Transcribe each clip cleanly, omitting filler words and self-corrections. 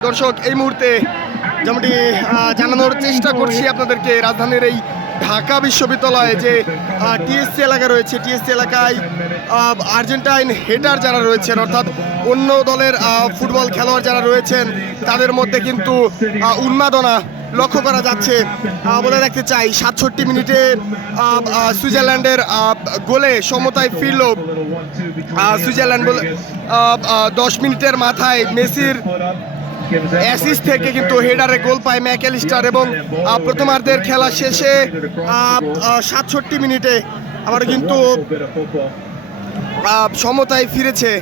দর্শক এই মুহূর্তে যেমনটি জানানোর চেষ্টা করছি আপনাদেরকে, রাজধানীর এই ঢাকা বিশ্ববিদ্যালয়ে যে টিএসসি এলাকা রয়েছে, টিএসসি এলাকায় আর্জেন্টাইন হেটার যারা রয়েছেন, অর্থাৎ অন্য দলের ফুটবল খেলোয়াড় যারা রয়েছেন, তাদের মধ্যে কিন্তু উন্মাদনা লক্ষ্য করা যাচ্ছে। বলে রাখতে চাই 67 মিনিটে সুইজারল্যান্ডের গোলে সমতায় ফিরল সুইজারল্যান্ড। 10 মিনিটের মাথায় মেসির অ্যাসিস্ট থেকে কিন্তু হেডারে গোল পায় ম্যাকঅ্যালিস্টার এবং প্রথমার্ধের খেলা শেষে 67 মিনিটে আবার কিন্তু সমতায় ফিরেছে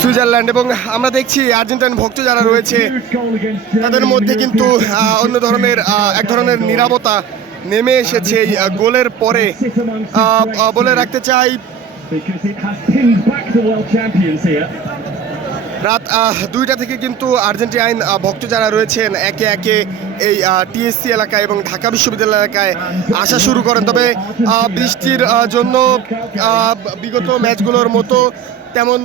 সুইজারল্যান্ড। এবং আমরা দেখছি আর্জেন্টাইন ভক্ত যারা রয়েছে তাদের মধ্যে কিন্তু অন্য ধরনের এক ধরনের নীরবতা নেমে এসেছে এই গোলের পরে। বলে রাখতে চাই রাত 2টা থেকে কিন্তু আর্জেন্টাইন ভক্ত যারা রয়েছেন একে একে এই টিএসসি এলাকায় এবং ঢাকা বিশ্ববিদ্যালয় এলাকায় আসা শুরু করেন। তবে বৃষ্টির জন্য বিগত ম্যাচগুলোর মতো তেমন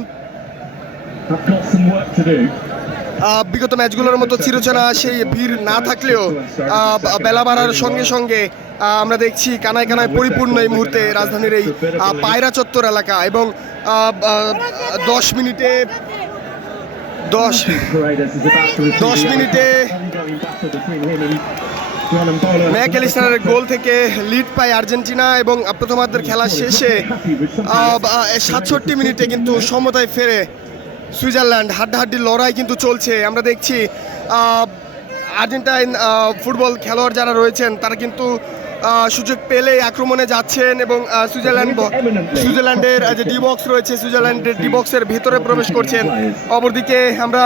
চিরচেনা সেই ভিড় না থাকলেও বেলা বাড়ার সঙ্গে সঙ্গে আমরা দেখছি কানায় কানায় পরিপূর্ণ এই মুহূর্তে রাজধানীর এই পায়রা চত্বর এলাকা। এবং 10 মিনিটে ম্যাকঅ্যালিস্টারের গোল থেকে লিড পায় আর্জেন্টিনা এবং প্রথমার্ধের খেলা শেষে 67 মিনিটে কিন্তু সমতায় ফেরে সুইজারল্যান্ড। হাড্ডাহাড্ডি লড়াই কিন্তু চলছে। আমরা দেখছি আর্জেন্টাইন ফুটবল খেলোয়াড় যারা রয়েছেন তারা কিন্তু সুযোগ পেলেই আক্রমণে যাচ্ছেন এবং সুইজারল্যান্ডের যে ডি বক্স রয়েছে, সুইজারল্যান্ডের ডি বক্সের ভিতরে প্রবেশ করছেন। অপরদিকে আমরা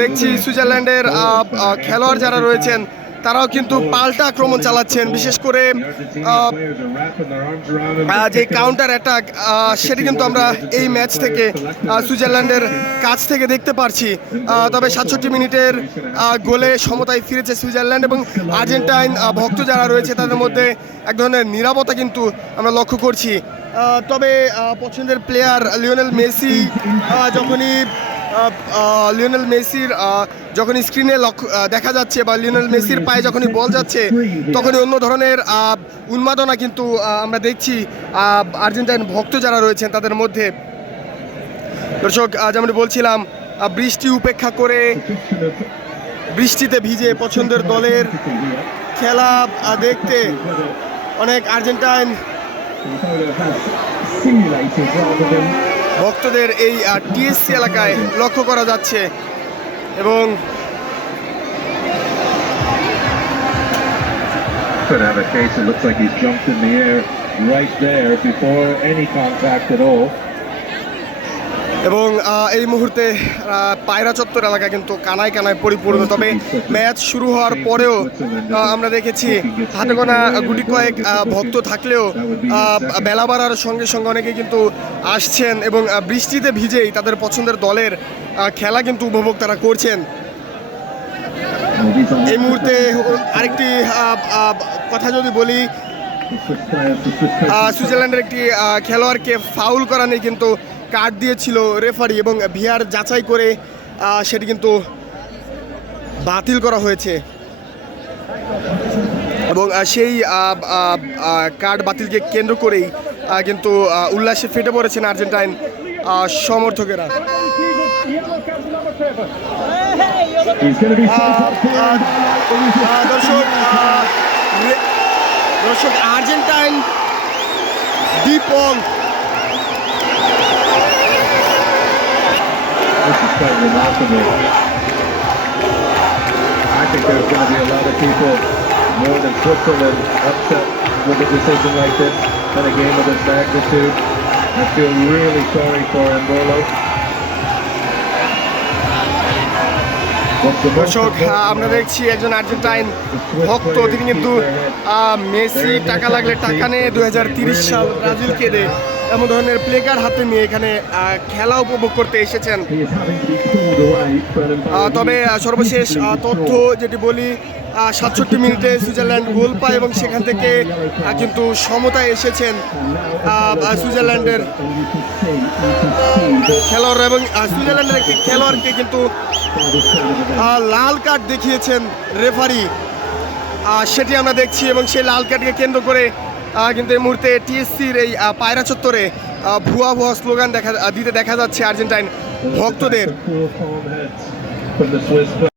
দেখছি সুইজারল্যান্ডের খেলোয়াড় যারা রয়েছেন তারাও কিন্তু পাল্টা আক্রমণ চালাচ্ছেন। বিশেষ করে যে কাউন্টার অ্যাটাক সেটি কিন্তু আমরা এই ম্যাচ থেকে সুইজারল্যান্ডের কাছ থেকে দেখতে পারছি। তবে 67 মিনিটের গোলে সমতায় ফিরেছে সুইজারল্যান্ড এবং আর্জেন্টাইন ভক্ত যারা রয়েছে তাদের মধ্যে এক ধরনের নীরবতা কিন্তু আমরা লক্ষ্য করছি। তবে পছন্দের প্লেয়ার লিওনেল মেসি যখনই স্ক্রিনে দেখা যাচ্ছে বা লিওনেল মেসির পায়ে যখনই বল যাচ্ছে তখনই অন্য ধরনের উন্মাদনা কিন্তু আমরা দেখছি আর্জেন্টাইন ভক্ত যারা রয়েছেন তাদের মধ্যে। দর্শক, যেমন বলছিলাম, বৃষ্টি উপেক্ষা করে বৃষ্টিতে ভিজে পছন্দের দলের খেলা দেখতে অনেক আর্জেন্টাইন ভক্তদের এই টিএসসি এলাকায় লক্ষ্য করা যাচ্ছে। এবং could have a case. It looks like he's jumped in the air right there before any contact at all. এবং এই মুহূর্তে পায়রা চত্বর এলাকা কিন্তু কানায় কানায় পরিপূর্ণ। তবে ম্যাচ শুরু হওয়ার পরেও আমরা দেখেছি হাতে গোনা গুটি কয়েক ভক্ত থাকলেও বেলা বাড়ার সঙ্গে সঙ্গে অনেকে কিন্তু আসছেন এবং বৃষ্টিতে ভিজেই তাদের পছন্দের দলের খেলা কিন্তু উপভোগ তারা করছেন। এই মুহূর্তে আরেকটি কথা যদি বলি, সুইজারল্যান্ডের একটি খেলোয়াড়কে ফাউল করা নিয়ে কিন্তু কার্ড দিয়েছিল রেফারি এবং ভিআর যাচাই করে সেটি কিন্তু বাতিল করা হয়েছে এবং সেই কার্ড বাতিলকে কেন্দ্র করেই কিন্তু উল্লাসে ফেটে পড়েছেন আর্জেন্টাইন সমর্থকেরা। দর্শক, Argentine D Paul This is quite remarkable. I think there's going to be a lot of people, more than Switzerland, upset with a decision like this and a game of this magnitude. I feel really sorry for Embolo. দর্শক, আমরা দেখছি একজন Argentine ভক্ত, তিনি কিন্তু Messi টাকা লাগলে টাকা নেই 2030 সাল ব্রাজিলকে দে এমন ধরনের প্লে কার্ড হাতে নিয়ে এখানে খেলা উপভোগ করতে এসেছেন। তবে সর্বশেষ তথ্য যেটি বলি, 67 মিনিটে সুইজারল্যান্ড গোল পায় এবং সেখান থেকে কিন্তু সমতায় এসেছেন সুইজারল্যান্ডের খেলোয়াড়রা এবং সুইজারল্যান্ডের একটি খেলোয়াড়কে কিন্তু লাল কার্ড দেখিয়েছেন রেফারি, সেটি আমরা দেখছি এবং সেই লাল কার্ডকে কেন্দ্র করে কিন্তু এই মুহূর্তে টিএসসির এই পায়রা চত্বরে ভুয়া ভুয়া স্লোগান দিতে দেখা যাচ্ছে আর্জেন্টাইন ভক্তদের। From the Swiss club.